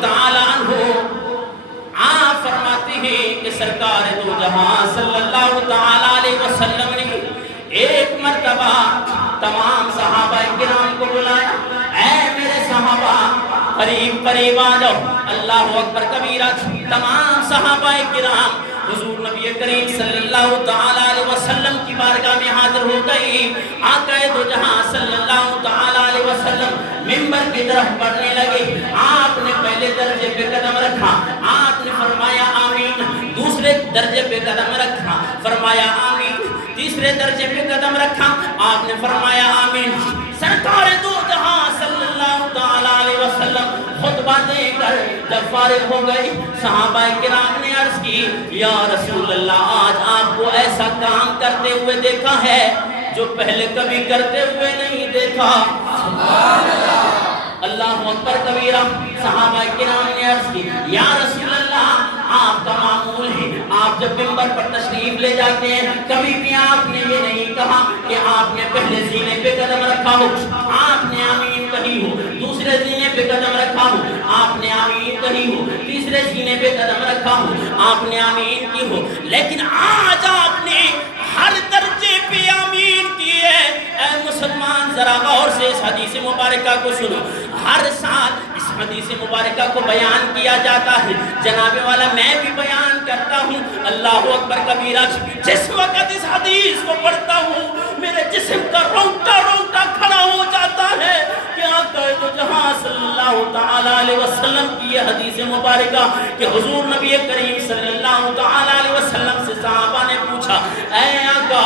تعالی عنہ آپ فرماتے ہیں کہ سرکار دو جہاں صلی اللہ تعالی علیہ وسلم نے ایک مرتبہ تمام صحابہ کرام کو بلایا، اے میرے صحابہ قریب قریب آ جاؤ، اللہ اکبر کبیرہ۔ تمام صحابہ کرام حضور نبی کریم صلی اللہ تعالی علیہ وسلم کی بارگاہ میں حاضر ہو گئی۔ آقا دو جہاں صلی اللہ تعالی علیہ وسلم منبر کی طرف بڑھنے لگے۔ آپ نے پہلے درجے پہ قدم رکھا، آپ نے فرمایا آمین، دوسرے درجے پہ قدم رکھا، فرمایا آمین، تیسرے درجے پہ قدم رکھا، آپ نے فرمایا آمین۔ سرکار دو جہاں صلی اللہ تعالی علیہ وسلم خطبہ دے کر جب فارغ ہو گئی، صحابہ کرام نے عرض کی یا رسول اللہ آج آپ کو ایسا کام کرتے ہوئے دیکھا ہے جو پہلے کبھی کرتے ہوئے نہیں دیکھا۔ اللہ اکبر کبیرہ۔ صحابہ کرام نے عرض کی یا رسول اللہ آپ کا معمول ہے، آپ جب منبر پر تشریف لے جاتے ہیں کبھی بھی آپ نے یہ نہیں کہا کہ آپ نے پہلے سینے پہ قدم رکھا ہو، آپ نے آمین کہی ہو، دوسرے سینے پہ قدم رکھا ہو، آپ نے آمین کہی ہو، تیسرے سینے پہ قدم رکھا ہو، آپ نے آمین کی ہو، لیکن آج آپ نے ہر درجے پہ آمین کی ہے۔ اے مسلمان ذرا غور سے اس حدیث مبارکہ کو سنو۔ ہر سال اس حدیث مبارکہ کو بیان کیا جاتا ہے، جناب والا میں بھی بیان کرتا ہوں۔ اللہ اکبر کبیرہ۔ جس وقت اس حدیث کو پڑھتا ہوں میرے جسم کا رونگٹا رونگٹا کھڑا ہو جاتا ہے کہ آقا دو جہاں صلی اللہ تعالی علیہ وسلم کی یہ حدیث مبارکہ کہ حضور نبی کریم صلی اللہ تعالی علیہ وسلم سے صحابہ نے پوچھا اے آقا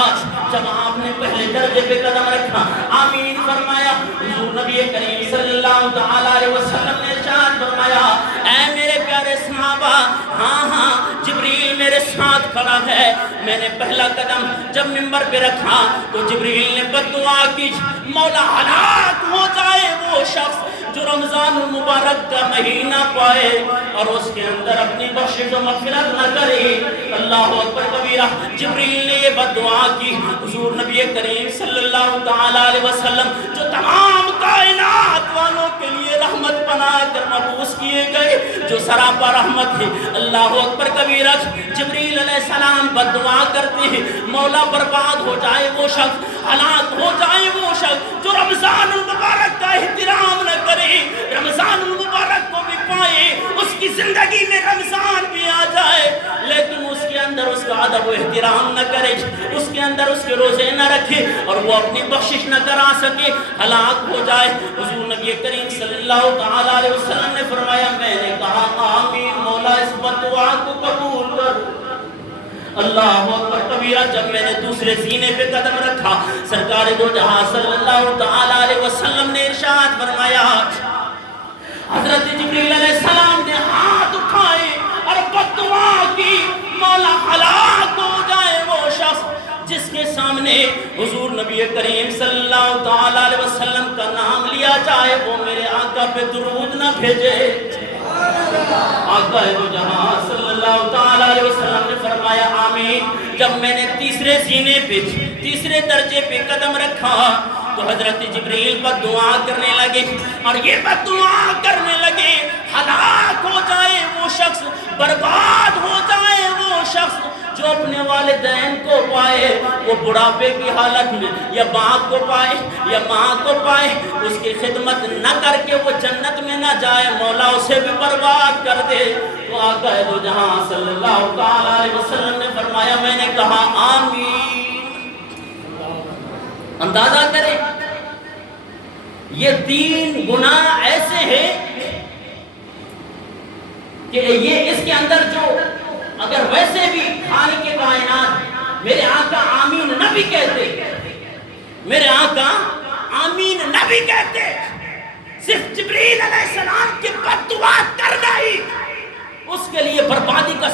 جب آپ نے پہلے درجے پہ قدم رکھا آمین فرمایا، حضور نبی کریم صلی اللہ تعالی علیہ وسلم نے ارشاد فرمایا اے میرے پیارے صحابہ ہاں ہاں جبریل میرے ساتھ کھڑا ہے۔ میں نے پہلا قدم جب منبر پہ رکھا تو جبریل نے بد دعا کی مولا ہلاک ہو جائے وہ شخص جو رمضان المبارک کا مہینہ پائے اور اس کے اندر اپنی بخشش و مغفرت نہ کرے۔ اللہ اکبر کبیرہ۔ جبریل نے یہ بد دعا کی، حضور نبی کریم صلی اللہ تعالی علیہ وسلم جو تمام کائنات والوں کے لیے رحمت بنا کر مبعوث کیے گئے، جو سراپا رحمت ہے۔ اللہ اکبر کبیرہ۔ جبریل علیہ السلام بد دعا کرتے ہیں مولا برباد ہو جائے وہ شخص، ہلاک ہو جائے وہ شخص جو رمضان المبارک کا احترام نہ کرے، رمضان المبارک کو بھی پائے، اس کی زندگی میں رمضان بھی آ جائے لیکن اس کے اندر اس کا ادب و احترام نہ کرے، اس کے اندر اس کے روزے نہ رکھے اور وہ اپنی بخشش نہ کرا سکے، ہلاک ہو جائے۔ حضور نبی کریم صلی اللہ تعالی علیہ وسلم نے فرمایا میں نے کہا آمین مولا اس بد دعا کو قبول کر۔ اللہ اکبر کبیرہ۔ جب میں نے دوسرے سینے پہ قدم رکھا سرکار دو جہاں صلی اللہ تعالی علیہ وسلم نے ارشاد فرمایا حضرت جبریل علیہ السلام نے ہاتھ اٹھائے اور بد دعا کی مولا ہلاک ہو جائے وہ شخص جس کے سامنے حضور نبی کریم صلی اللہ تعالی علیہ وسلم کا نام لیا جائے وہ میرے آقا پہ درود نہ بھیجے۔ آقا دو جہاں صلی اللہ تعالی علیہ وسلم نے فرمایا آمین۔ جب میں نے تیسرے سینے پہ تیسرے درجے پہ قدم رکھا تو حضرت جبریل بد دعا کرنے لگے اور یہ بد دعا کرنے لگے ہلاک ہو جائے وہ شخص، برباد ہو جائے وہ شخص جو اپنے والدین کو پائے، وہ بڑھاپے کی حالت میں یا باپ کو پائے یا ماں کو پائے، اس کی خدمت نہ کر کے وہ جنت میں نہ جائے، مولا اسے بھی برباد کر دے۔ تو آقا دو جہاں صلی اللہ تعالی علیہ وسلم نے فرمایا میں نے کہا آمین۔ اندازہ کریں یہ 3 گناہ ایسے ہیں کہ یہ اس کے اندر جو اگر ویسے بھی خالق کائنات میرے آقا آمین نہ بھی کہتے، میرے آقا آمین نہ بھی کہتے، صرف جبریل علیہ السلام کی بد دعا کرنا ہی اس کے لیے بربادی کا